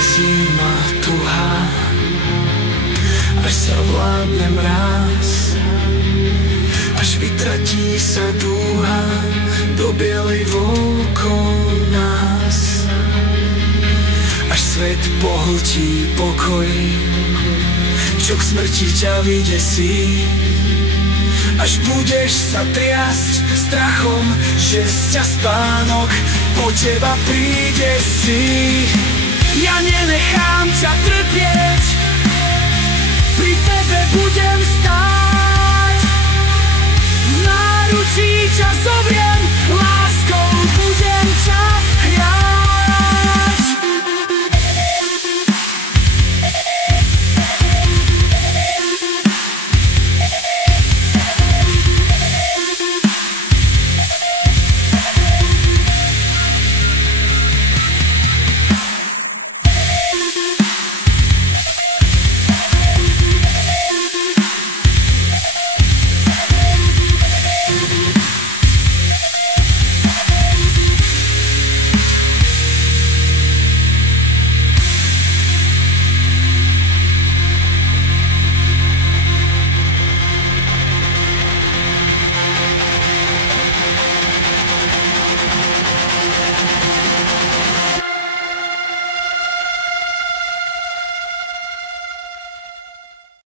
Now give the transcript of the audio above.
zima tuhá, až sa vládne mráz, až vytratí sa dúha do bielej vôkol nás, až svet pohltí pokoj, čo k smrti ťa vydesí, až budeš sa triasť strachom, že z ťa spánok po teba príde si. Ja nenechám ťa trpieť, pri tebe budem stáť.